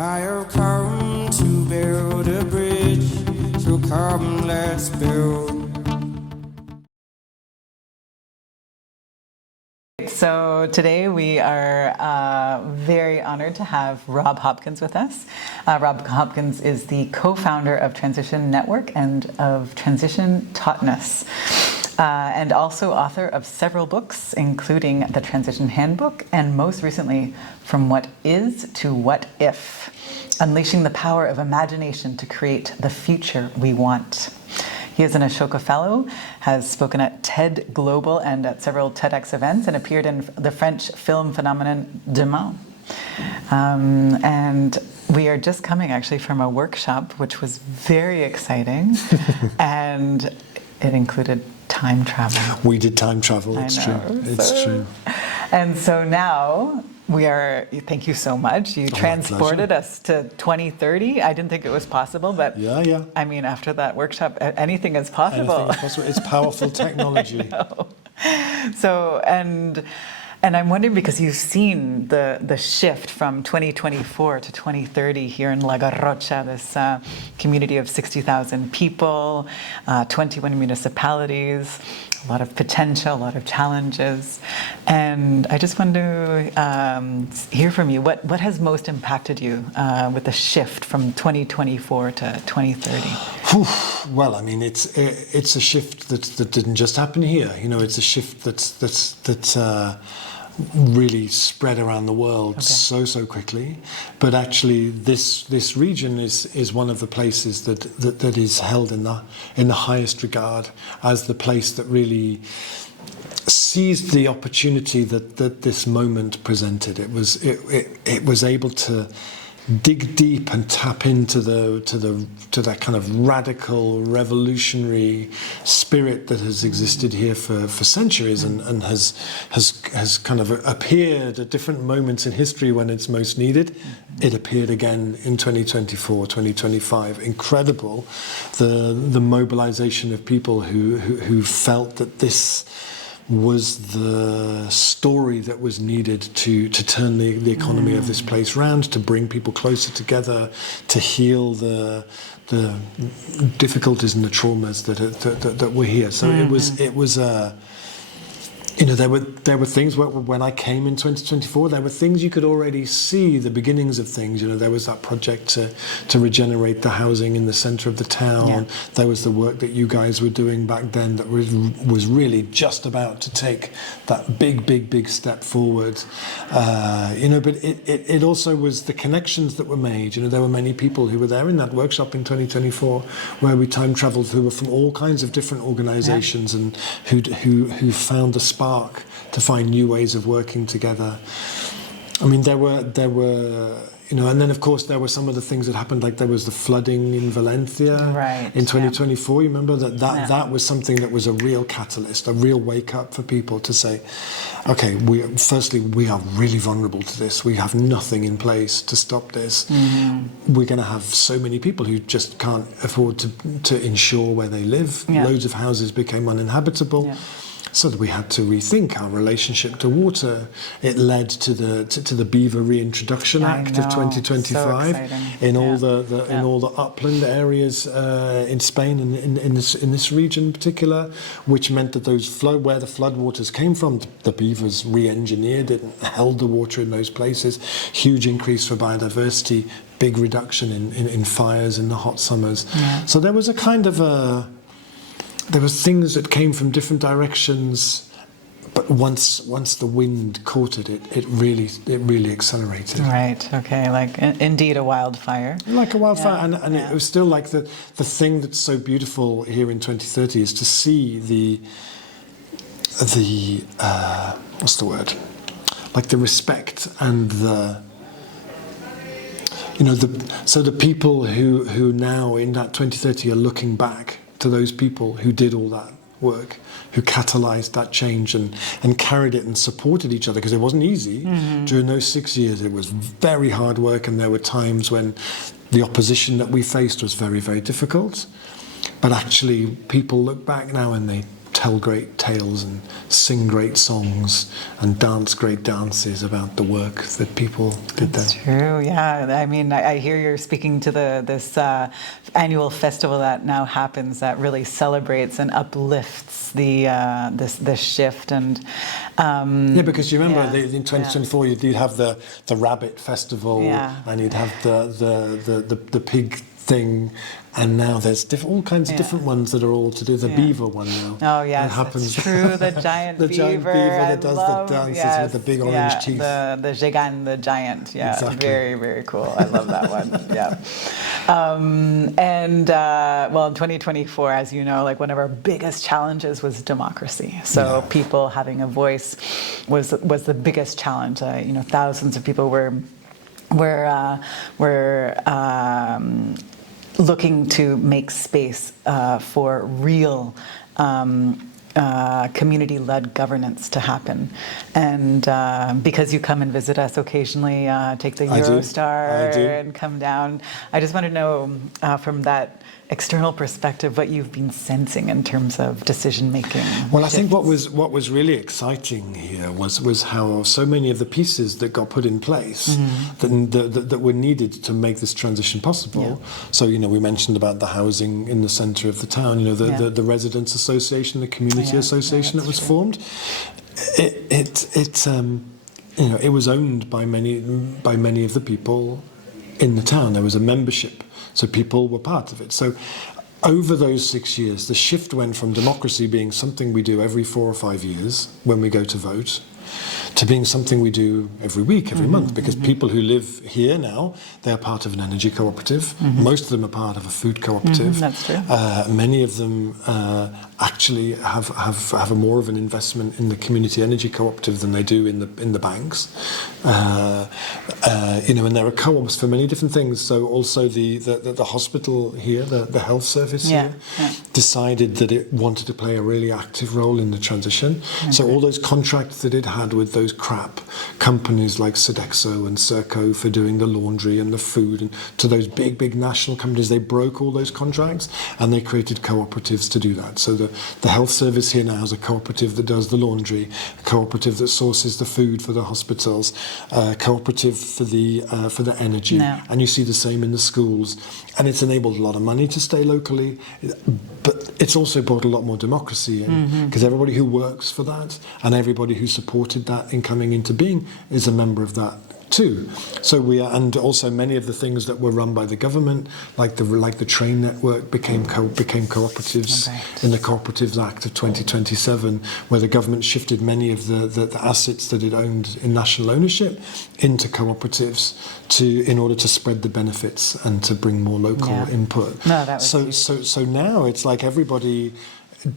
I have come to build a bridge, so come let's build. So today we are very honored to have Rob Hopkins with us. Rob Hopkins is the co-founder of Transition Network and of Transition Taughtness, and also author of several books, including the Transition Handbook and most recently, From What Is to What If, Unleashing the Power of Imagination to Create the Future We Want. He is an Ashoka Fellow, has spoken at TED Global and at several TEDx events, and appeared in the French film phenomenon Demain. And we are just coming actually from a workshop, which was very exciting, and it included time travel. We did time travel, it's true. It's true. And so now we are, thank you so much. You transported us to 2030. I didn't think it was possible, but yeah. I mean, after that workshop, anything is possible. Anything is possible. It's powerful technology. So, and I'm wondering, because you've seen the shift from 2024 to 2030 here in La Garrotxa, this community of 60,000 people, 21 municipalities, a lot of potential, a lot of challenges. And I just want to hear from you, what has most impacted you with the shift from 2024 to 2030? Well, I mean, it's a shift that didn't just happen here. You know, it's a shift that's really spread around the world so quickly. But actually, this region is one of the places that is held in the highest regard as the place that really seized the opportunity that this moment presented. It was able to dig deep and tap into that kind of radical, revolutionary spirit that has existed here for centuries and has kind of appeared at different moments in history when it's most needed. It appeared again in 2024, 2025. Incredible, the mobilization of people who felt that this was the story that was needed to turn the economy of this place round, to bring people closer together, to heal the difficulties and the traumas that were here. So it was you know, there were things when I came in 2024, there were things you could already see the beginnings of things. You know, there was that project to regenerate the housing in the centre of the town. Yeah. There was the work that you guys were doing back then that was really just about to take that big step forward. You know, but it also was the connections that were made. You know, there were many people who were there in that workshop in 2024 where we time travelled, who were from all kinds of different organisations and who found the spark to find new ways of working together. I mean, there were, you know, and then of course there were some of the things that happened, like there was the flooding in Valencia in 2024. You remember that was something that was a real catalyst, a real wake up for people to say, okay, we are really vulnerable to this. We have nothing in place to stop this. We're going to have so many people who just can't afford to insure where they live. Loads of houses became uninhabitable. So that we had to rethink our relationship to water. It led to the Beaver Reintroduction Act of 2025 in all the upland areas in Spain and in this region in particular, which meant that where the floodwaters came from, the beavers re-engineered it and held the water in those places. Huge increase for biodiversity, big reduction in fires in the hot summers. So there was a kind of there were things that came from different directions, but once the wind caught it really accelerated. Right. Okay. Like indeed a wildfire. Like a wildfire, and it was still like the thing that's so beautiful here in 2030 is to see the what's the word? Like the respect and the. You know, so the people who now in that 2030 are looking back to those people who did all that work, who catalyzed that change and carried it and supported each other, because it wasn't easy. During those 6 years, it was very hard work, and there were times when the opposition that we faced was very, very difficult. But actually, people look back now and they tell great tales and sing great songs and dance great dances about the work that people did there. That's true, yeah. I mean, I hear you're speaking to this annual festival that now happens that really celebrates and uplifts this shift. And yeah, because you remember in 2024 you'd have the rabbit festival, and you'd have the pig thing, and now there's all kinds of different ones that are all to do. The beaver one now. Oh yes, that's true. The giant the beaver. giant beaver that does the dances with the big orange teeth. The gigant, the giant. Yeah, exactly. Very, very cool. I love that one. Yeah. Well, in 2024, as you know, like one of our biggest challenges was democracy. So people having a voice was the biggest challenge. Thousands of people were looking to make space for real community-led governance to happen. And because you come and visit us occasionally, take the Eurostar and come down, I just want to know from that external perspective what you've been sensing in terms of decision making. Well, I think what was really exciting here was how so many of the pieces that got put in place that were needed to make this transition possible. Yeah. So we mentioned about the housing in the centre of the town. The residents' association, the community association that was formed. It was owned by many of the people in the town. There was a membership. So people were part of it. So over those 6 years, the shift went from democracy being something we do every 4 or 5 years when we go to vote, to being something we do every week, every month, because people who live here now, they're part of an energy cooperative. Most of them are part of a food cooperative. That's true. Many of them actually have a more of an investment in the community energy cooperative than they do in the banks. And there are co-ops for many different things. So also the hospital here, the health service here, decided that it wanted to play a really active role in the transition. Okay. So all those contracts that it had with those crap companies like Sodexo and Serco for doing the laundry and the food, and to those big national companies, they broke all those contracts and they created cooperatives to do that. So the health service here now is a cooperative that does the laundry, a cooperative that sources the food for the hospitals, a cooperative for the energy, and you see the same in the schools. And it's enabled a lot of money to stay locally, but it's also brought a lot more democracy in, because everybody who works for that and everybody who supported that in coming into being is a member of that too. So and also many of the things that were run by the government, like the train network, became cooperatives in the Cooperatives Act of 2027, where the government shifted many of the assets that it owned in national ownership into cooperatives in order to spread the benefits and to bring more local input. No, that was so now it's like everybody.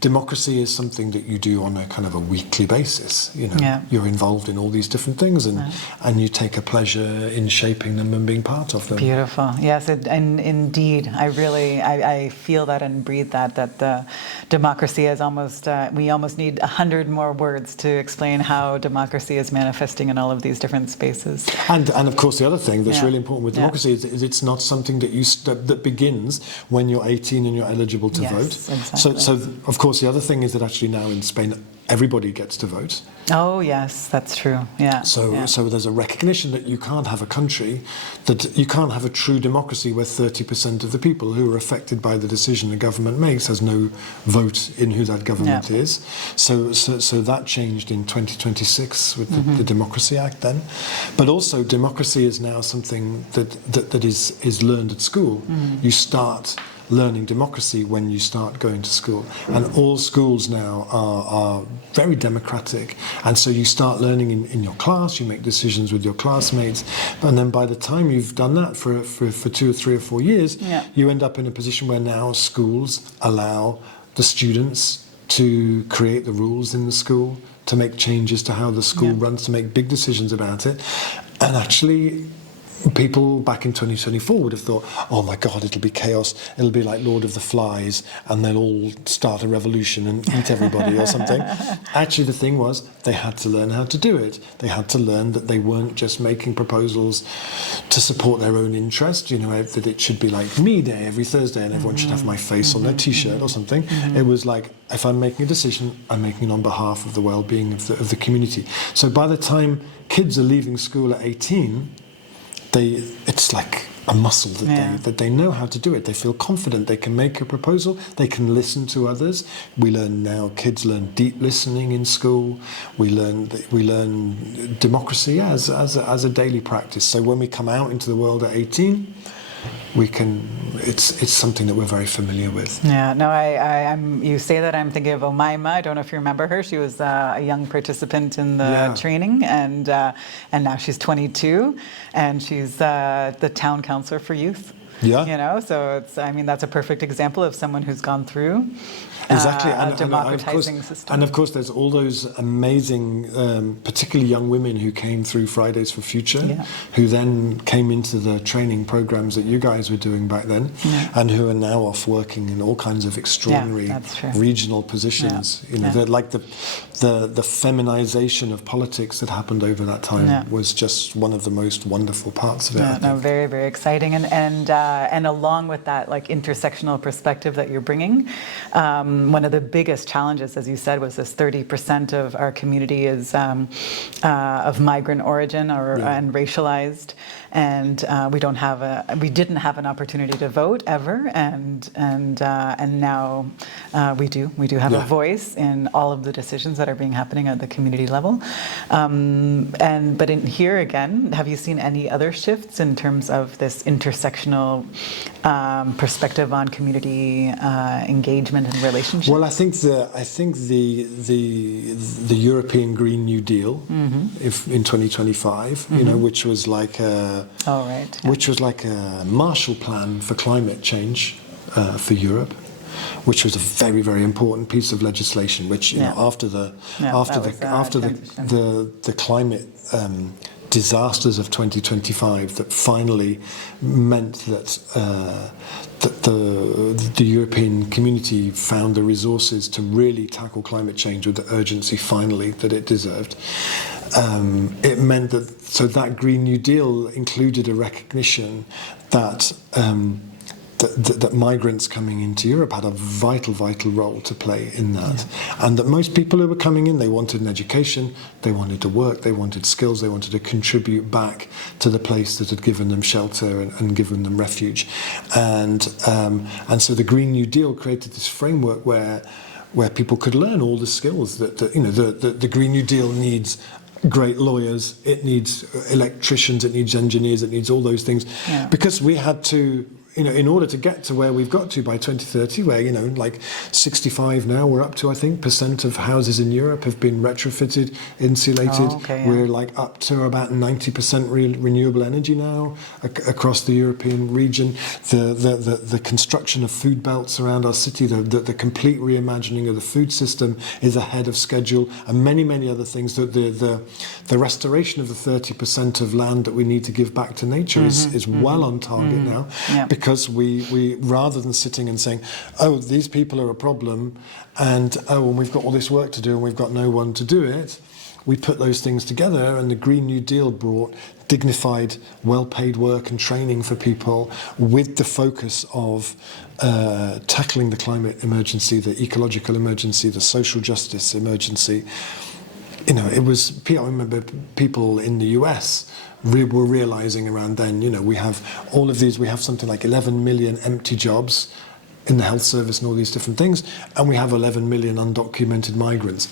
Democracy is something that you do on a kind of a weekly basis. You're involved in all these different things, and you take a pleasure in shaping them and being part of them. Beautiful. Yes, and indeed, I feel that and breathe that the democracy is almost, we almost need 100 more words to explain how democracy is manifesting in all of these different spaces. And of course, the other thing that's really important with democracy is it's not something that begins when you're 18 and you're eligible to vote. Exactly. So of course, the other thing is that actually now in Spain, everybody gets to vote. Oh yes, that's true. Yeah. So there's a recognition that you can't have a country, that you can't have a true democracy where 30% of the people who are affected by the decision the government makes has no vote in who that government is. So that changed in 2026 with the Democracy Act then. But also democracy is now something that is learned at school. You start learning democracy when you start going to school, and all schools now are very democratic, and so you start learning in your class, you make decisions with your classmates, and then by the time you've done that for 2 or 3 or 4 years, you end up in a position where now schools allow the students to create the rules in the school, to make changes to how the school runs, to make big decisions about it, and actually people back in 2024 would have thought, oh my God, it'll be chaos. It'll be like Lord of the Flies, and they'll all start a revolution and eat everybody or something. Actually, the thing was, they had to learn how to do it. They had to learn that they weren't just making proposals to support their own interest, that it should be like me day every Thursday and everyone should have my face on their T-shirt or something. It was like, if I'm making a decision, I'm making it on behalf of the well-being of the community. So by the time kids are leaving school at 18, it's like a muscle that they know how to do it. They feel confident. They can make a proposal. They can listen to others. Kids learn deep listening in school. We learn democracy as a daily practice. So when we come out into the world at 18, it's something that we're very familiar with. Yeah, no, you say that, I'm thinking of Omaima. I don't know if you remember her. She was a young participant in the training, and now she's 22, and she's the town councillor for youth. Yeah. So that's a perfect example of someone who's gone through exactly a democratizing system. And of course, there's all those amazing, particularly young women who came through Fridays for Future, who then came into the training programs that you guys were doing back then, and who are now off working in all kinds of extraordinary regional positions. They're like the feminization of politics that happened over that time was just one of the most wonderful parts of it. Very, very exciting, and along with that, like intersectional perspective that you're bringing. One of the biggest challenges, as you said, was this 30% of our community is of migrant origin and racialized, and we didn't have an opportunity to vote ever, and now we do have a voice in all of the decisions that are happening at the community level. But in here again, have you seen any other shifts in terms of this intersectional perspective on community engagement and relationships? Well, I think the European Green New Deal, if in 2025, which was like which was like a Marshall Plan for climate change for Europe, which was a very, very important piece of legislation. Which after the climate disasters of 2025, that finally meant that the European community found the resources to really tackle climate change with the urgency finally that it deserved. It meant that Green New Deal included a recognition that that migrants coming into Europe had a vital role to play in that. And that most people who were coming in, they wanted an education, they wanted to work, they wanted skills, they wanted to contribute back to the place that had given them shelter and given them refuge. And so the Green New Deal created this framework where people could learn all the skills that the Green New Deal needs. Great lawyers, it needs electricians, it needs engineers, it needs all those things, because we had to, in order to get to where we've got to by 2030, where like 65 now we're up to, I think, % of houses in Europe have been retrofitted, insulated. We're like up to about 90% renewable energy now across the European region. The construction of food belts around our city, the complete reimagining of the food system is ahead of schedule, and many other things. The restoration of the 30% of land that we need to give back to nature is well on target now. Because we rather than sitting and saying, oh, these people are a problem, and we've got all this work to do and we've got no one to do it, we put those things together, and the Green New Deal brought dignified, well-paid work and training for people with the focus of tackling the climate emergency, the ecological emergency, the social justice emergency. It was, I remember people in the US were realizing around then, we have all of these, we have something like 11 million empty jobs in the health service and all these different things, and we have 11 million undocumented migrants.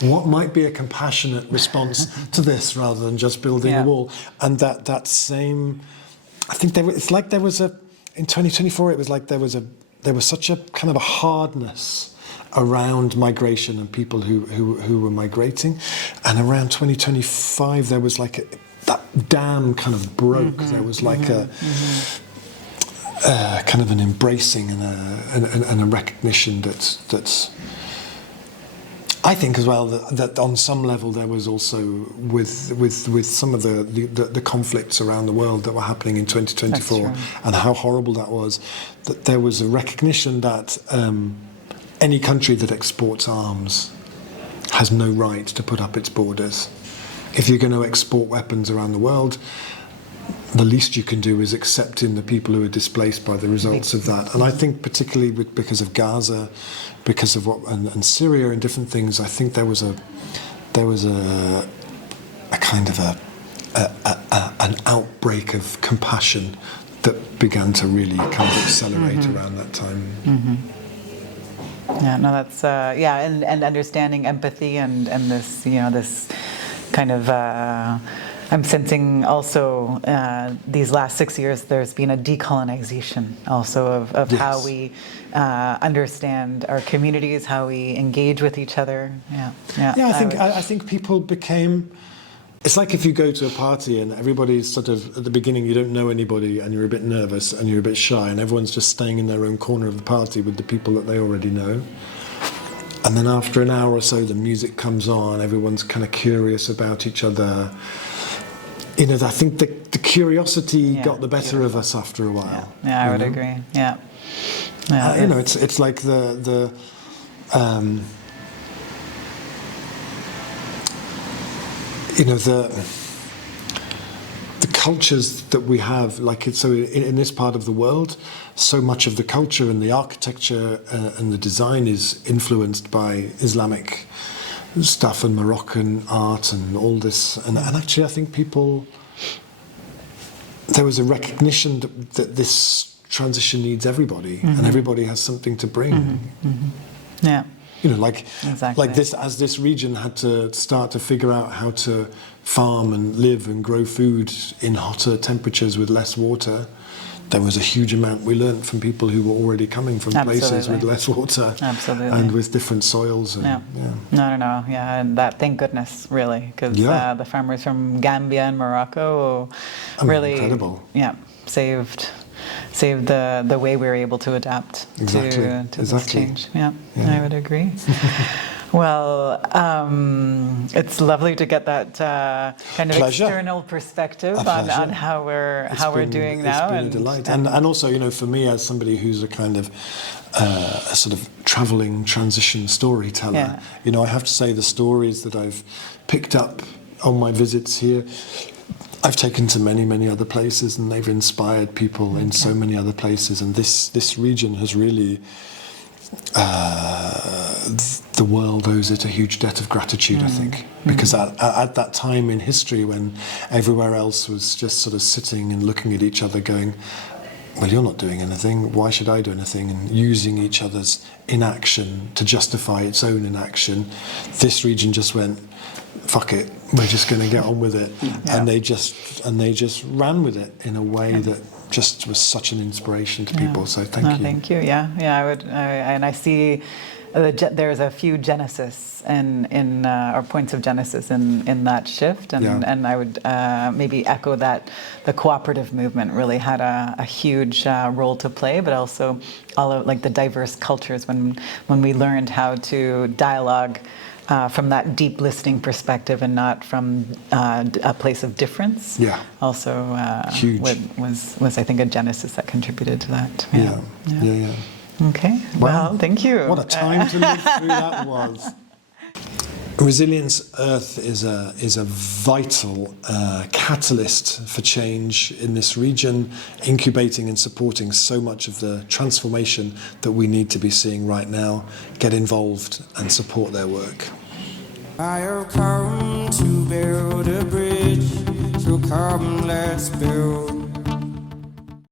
What might be a compassionate response to this rather than just building a wall? And that same, I think it's like there was in 2024, it was like there was such a kind of a hardness around migration and people who were migrating, and around 2025 there was like that dam kind of broke. There was like a kind of an embracing and a recognition that I think as well that on some level there was also with some of the conflicts around the world that were happening in 2024 and how horrible that was, that there was a recognition that any country that exports arms has no right to put up its borders. If you're going to export weapons around the world, the least you can do is accept in the people who are displaced by the results of that. And I think particularly because of Gaza, because of and Syria and different things, I think there was a kind of an outbreak of compassion that began to really kind of accelerate around that time. Yeah, no, that's and understanding empathy and this this kind of. I'm sensing also these last 6 years there's been a decolonization also of yes. how we understand our communities, how we engage with each other. I think people became. It's like if you go to a party and everybody's sort of at the beginning you don't know anybody and you're a bit nervous and you're a bit shy and everyone's just staying in their own corner of the party with the people that they already know. And then after an hour or so the music comes on, everyone's kind of curious about each other. I think the curiosity got the better of us after a while. Yeah, I would agree. Yeah. It's like the cultures that we have, in this part of the world, so much of the culture and the architecture and the design is influenced by Islamic stuff and Moroccan art and all this. And actually, I think there was a recognition that this transition needs everybody, and everybody has something to bring. Yeah. Exactly. Like this, as this region had to start to figure out how to farm and live and grow food in hotter temperatures with less water, there was a huge amount we learned from people who were already coming from places with less water and with different soils. And, and that, thank goodness, really, because the farmers from Gambia and Morocco really incredible. Saved the way we were able to adapt to this change. Yeah, I would agree. Well, it's lovely to get that kind of external perspective on how we're doing now. It's been a delight, and also for me as somebody who's a kind of a sort of travelling transition storyteller, I have to say the stories that I've picked up on my visits here, I've taken to many other places, and they've inspired people in so many other places, and this region has really. The world owes it a huge debt of gratitude, I think, because at that time in history when everywhere else was just sort of sitting and looking at each other going, well, you're not doing anything, why should I do anything, and using each other's inaction to justify its own inaction, this region just went, fuck it, we're just going to get on with it. And they just ran with it in a way that just was such an inspiration to people. So thank you. Thank you. I would, and I see there's a few genesis or points of genesis in that shift, and I would maybe echo that the cooperative movement really had a huge role to play, but also all of the diverse cultures when we learned how to dialogue. From that deep listening perspective and not from a place of difference. Yeah. Also was I think a genesis that contributed to that. Yeah. Okay. Well, thank you. What a time to live through that was. Resilience Earth is a vital catalyst for change in this region, incubating and supporting so much of the transformation that we need to be seeing right now. Get involved and support their work. I have come to build a bridge, so come let's build